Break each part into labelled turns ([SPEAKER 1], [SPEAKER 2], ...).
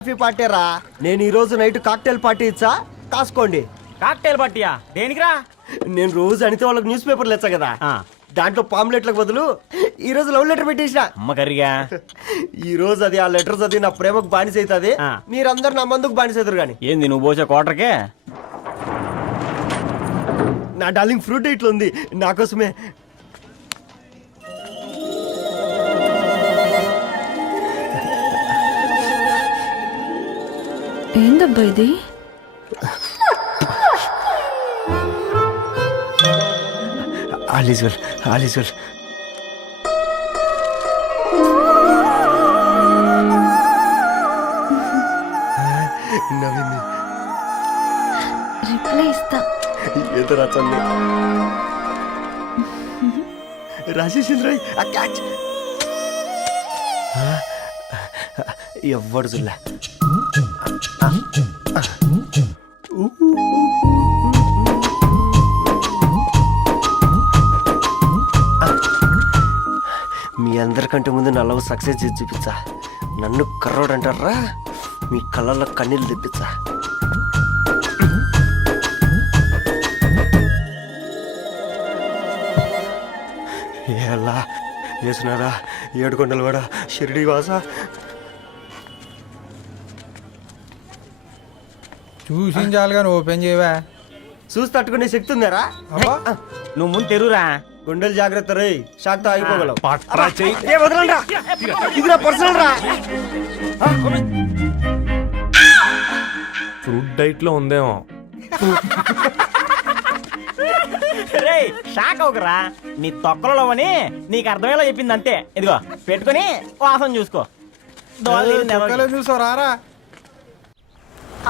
[SPEAKER 1] Coffee party రా. నేను ఈ రోజు నైట్ కాక్టైల్ పార్టీ ఇచ్చా? కాసుకోండి.
[SPEAKER 2] కాక్టైల్ పట్టియా దేనికిరా?
[SPEAKER 1] నేను రోజు అనితే వాళ్ళకి న్యూస్ పేపర్లు ఇచ్చా కదా.
[SPEAKER 2] ఆ.
[SPEAKER 1] దాంట్లో పాంప్లెట్లకు బదులు ఈ రోజు లవ్ లెటర్ పెట్టేసిన.
[SPEAKER 2] అమ్మ
[SPEAKER 1] ఈ రోజు అది ఆ లెటర్ చదివి నా ప్రేమకు బానిస అవుతుంది.
[SPEAKER 2] ఆ.
[SPEAKER 1] మీరందరు నా మందుకు బానిస అవుతారు కానీ
[SPEAKER 2] ఏంది నువ్వు పోసే కోటర్కే
[SPEAKER 1] నా డార్లింగ్ ఫ్రూట్ ఇట్లా ఉంది నా కోసమే
[SPEAKER 3] ఏందబ్బా ఇది?
[SPEAKER 1] All is well all is well నవ్వింది
[SPEAKER 3] రిప్లై ఇస్తా
[SPEAKER 1] జుల్లా మీ అందరికంటే ముందు నా లవ్ సక్సెస్ చేసి చూపించా. నన్ను కర్రోడ్ అంటారా మీ కళ్ళల్లో కన్నీళ్ళు తెప్పించా. ఎలా వేసినారా ఏడుకొండలు కూడా షిరిడి వాస
[SPEAKER 4] చూసించాలి కానీ ఓపెన్ చేయవా.
[SPEAKER 1] చూసి తట్టుకునే శక్తి ఉందారా.
[SPEAKER 4] అబ్బా.
[SPEAKER 2] నువ్వు ముందు తెరురా
[SPEAKER 1] గుండెలు జాగ్రత్త రే షాక్తో ఆగిపోగలవు
[SPEAKER 5] పట్రా చెయ్యి.
[SPEAKER 1] ఏ వదలండి రా. ఇది నా పర్సనల్ రా
[SPEAKER 5] ఫ్రూట్ డైట్లో ఉందేమో.
[SPEAKER 2] రే షాక్ అవకరా నీ తొక్కలలో అని నీకు అర్థమయ్యేలా చెప్పింది అంతే. ఇదిగో పెట్టుకొని వాసన చూసుకో. దోవలో నీళ్ళు
[SPEAKER 4] కుక్కలో
[SPEAKER 2] నిలవకి.
[SPEAKER 4] చూసావు రారా.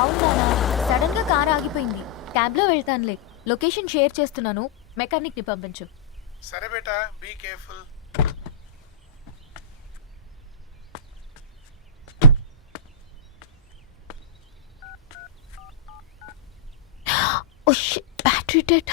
[SPEAKER 6] అవునా? కార్ ఆగిపోయింది. క్యాబ్లో వెళ్తానులే. లొకేషన్ షేర్ చేస్తున్నాను. మెకానిక్ని పంపించు.
[SPEAKER 7] సరే బేటా బీ కేర్ఫుల్
[SPEAKER 6] ఓ బ్యాటరీ డెడ్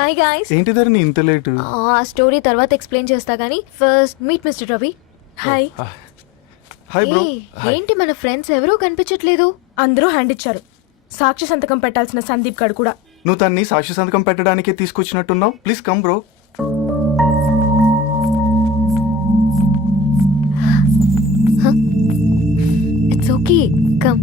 [SPEAKER 6] హాయ్ గాయ్స్
[SPEAKER 5] ఏంటి ధరని ఇంత లేటు?
[SPEAKER 6] ఆ స్టోరీ తర్వాత ఎక్స్ప్లెయిన్ చేస్తా గానీ first meet mister Ravi.
[SPEAKER 8] Hi
[SPEAKER 5] hi bro
[SPEAKER 6] ఏంటి మన ఫ్రెండ్స్ ఎవరూ కనిపించట్లేదు?
[SPEAKER 8] అందరూ హ్యాండ్ ఇచ్చారు. సాక్షి సంతకం పెట్టాల్సిన సందీప్ గడు కూడా.
[SPEAKER 9] నువ్వు తన్ని సాక్షి సంతకం పెట్టడానికే తీసుకొచ్చినట్టున్నావు? Please come bro
[SPEAKER 6] it's okay come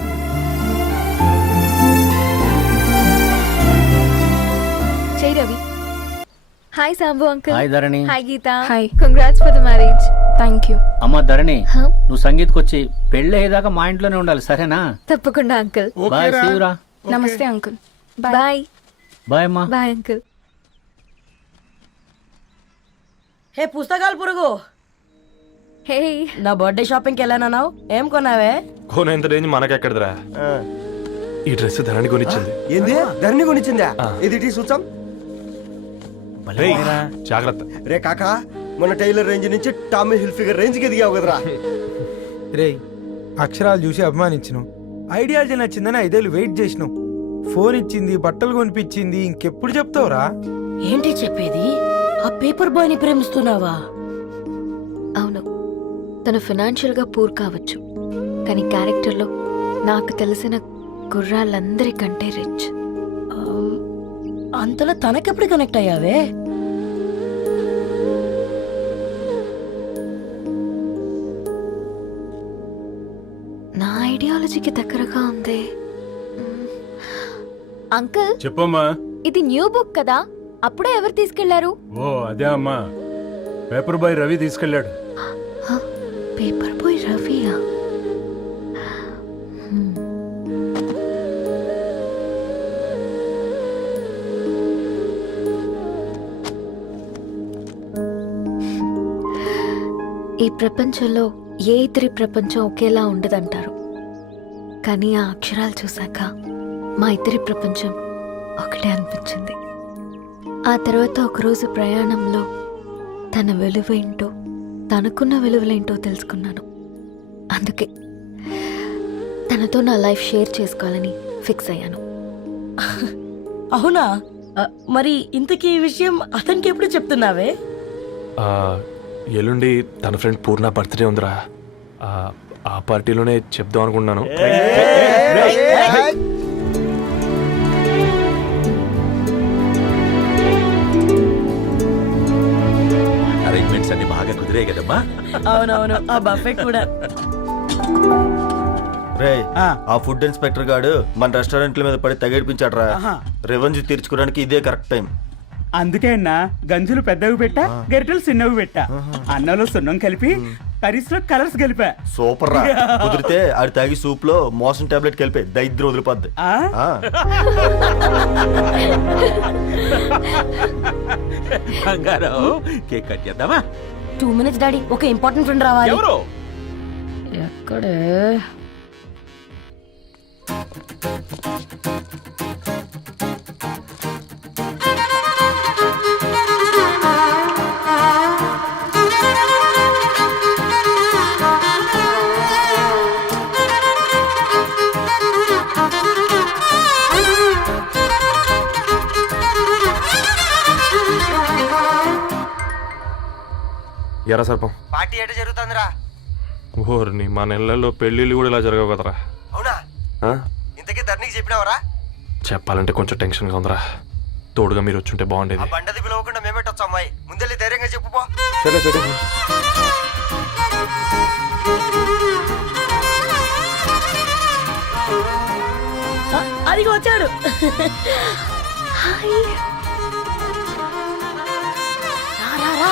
[SPEAKER 6] hi Sambu uncle
[SPEAKER 10] hi Dharani
[SPEAKER 6] hi Geetha
[SPEAKER 8] hi.
[SPEAKER 6] Congrats for the marriage
[SPEAKER 8] thank you
[SPEAKER 10] అమ్మ ధరణి
[SPEAKER 6] Huh?
[SPEAKER 10] నువ్వు సంగీత్కి వచ్చి పెళ్ళి అయ్యేదాకా మా ఇంట్లోనే ఉండాలి సరేనా?
[SPEAKER 6] తప్పకుండా అంకుల్
[SPEAKER 10] బాయ్ శివరా
[SPEAKER 8] నమస్తే అంకుల్
[SPEAKER 6] బాయ్
[SPEAKER 10] బాయ్ అమ్మా.
[SPEAKER 6] బాయ్ అంకుల్
[SPEAKER 3] హే పుస్తకాలు పురుగు.
[SPEAKER 6] హే
[SPEAKER 3] నా బర్త్డే షాపింగ్కి వెళ్ళానన్నావు ఏం కొన్నావే?
[SPEAKER 5] కోన ఎంత రేంజ్ మనకెక్కడదిరా ఈ డ్రెస్ ధరణి కొనిచ్చింది.
[SPEAKER 1] ఏంది? ధరణి కొనిచ్చిందా? ఇది టీ సూచం
[SPEAKER 5] రేయ్, జాగ్రత్త.
[SPEAKER 1] రే కాకా మన టైలర్ రేంజ్ నుంచి టామీ హిల్ఫిగర్ రేంజ్కి ఎదిగావు కదరా.
[SPEAKER 4] రేయ్ అక్షరాలు చూసి అభిమానించను ఐడియాలజీ నచ్చిందని ఐదేళ్ళు వెయిట్ చేసినావు. ఫోన్ ఇచ్చింది బట్టలు కొనిపించింది ఇంకెప్పుడు చెప్తావురా?
[SPEAKER 3] ఏంటి చెప్పేది? ఆ పేపర్ బాయ్ని ప్రేమిస్తున్నావా?
[SPEAKER 6] అవును. తను ఫినాన్షియల్గా పూర్ కావచ్చు. కానీ క్యారెక్టర్లో నాకు తెలిసిన గుర్రాలందరికంటే రిచ్.
[SPEAKER 3] అంతలో తనకెప్పుడు కనెక్ట్ అయ్యావే?
[SPEAKER 6] నా ఐడియాలజీకి దగ్గరగా ఉంది. అంకుల్
[SPEAKER 11] చెప్పమ్మా.
[SPEAKER 6] ఇది న్యూ బుక్ కదా. అప్పుడే ఎవరు తీసుకెళ్ళారు?
[SPEAKER 11] ఓ అదే అమ్మా. పేపర్ బాయ్ రవి తీసుకెళ్ళాడు.
[SPEAKER 6] పేపర్ బాయ్ రవియా? ఈ ప్రపంచంలో ఏ ఇద్దరి ప్రపంచం ఒకేలా ఉండదంటారు? కానీ ఆ అక్షరాలు చూశాక మా ఇద్దరి ప్రపంచం ఒకటే అనిపించింది. ఆ తర్వాత ఒకరోజు ప్రయాణంలో తన విలువేంటో తనకున్న విలువలేంటో తెలుసుకున్నాను. అందుకే తనతో నా లైఫ్ షేర్ చేసుకోవాలని ఫిక్స్ అయ్యాను.
[SPEAKER 8] అవునా? మరి ఇంతకీ ఈ విషయం అతనికి ఎప్పుడు చెప్తున్నావే?
[SPEAKER 5] ఆ, ఎల్లుండి తన ఫ్రెండ్ పూర్ణ బర్త్డే ఉందిరా. ఆ, పార్టీలోనే చెప్దాం అనుకున్నాను
[SPEAKER 11] అరేంజ్మెంట్స్ అన్ని బాగా కుదిరే కదమ్మా.
[SPEAKER 8] అవునవును ఆ బఫే కూడా.
[SPEAKER 1] రే ఆ. ఫుడ్ ఇన్స్పెక్టర్ గాడు మన రెస్టారెంట్ల మీద పడి తగేడిపించాడు రా రెవెన్యూ తీర్చుకోవడానికి ఇదే కరెక్ట్ టైం.
[SPEAKER 10] అందుకే అన్న గంజులు పెద్దవి పెట్టా గరిటెలు చిన్నవి పెట్టా. అన్నంలో సున్నం కలిపి కర్రీస్లో కలర్స్ కలిపా
[SPEAKER 1] సూపర్ రా కుదిరితే ఆడి తాగి సూప్లో మోషన్ టాబ్లెట్ కలిపే దరిద్రం వదిలిపోద్ది.
[SPEAKER 11] బంగారం కేక్ కట్ చేద్దామా?
[SPEAKER 8] Two minutes daddy. ఒక ఇంపార్టెంట్ ఫ్రెండ్ రావాలి.
[SPEAKER 11] ఎవరు?
[SPEAKER 8] ఎక్కడే?
[SPEAKER 5] ఎరా సర్పం.
[SPEAKER 1] పార్టీ ఎట జరుగుతుందిరా?
[SPEAKER 5] ఓర్ని మా నెలల్లో పెళ్ళిళ్ళు కూడా ఇలా జరగవు కదరా.
[SPEAKER 1] అవునా?
[SPEAKER 5] ఆ?
[SPEAKER 1] ఇంతకీ ధరణికి చెప్పినావరా?
[SPEAKER 5] చెప్పాలంటే కొంచెం టెన్షన్గా ఉందిరా. తోడుగా మీరు వచ్చుంటే
[SPEAKER 1] ఆ
[SPEAKER 5] బాగుండేది
[SPEAKER 1] బండది పిలవకుండా మేమెట్టొచ్చు అమ్మాయి ముందెళ్ళి ధైర్యంగా చెప్పుపో
[SPEAKER 5] సరే సరే.
[SPEAKER 8] అది వచ్చాడు. రా, రా, రా.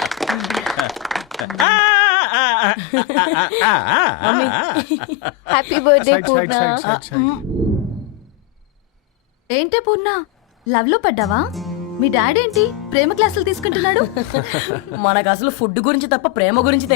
[SPEAKER 6] Happy birthday Purna
[SPEAKER 3] ఏంటే పూర్ణ? లవ్లో పడ్డావా? మీ డాడీ ఏంటి? ప్రేమ క్లాసులు తీసుకుంటున్నాడు?
[SPEAKER 8] మనకు అసలు ఫుడ్ గురించి తప్ప ప్రేమ గురించి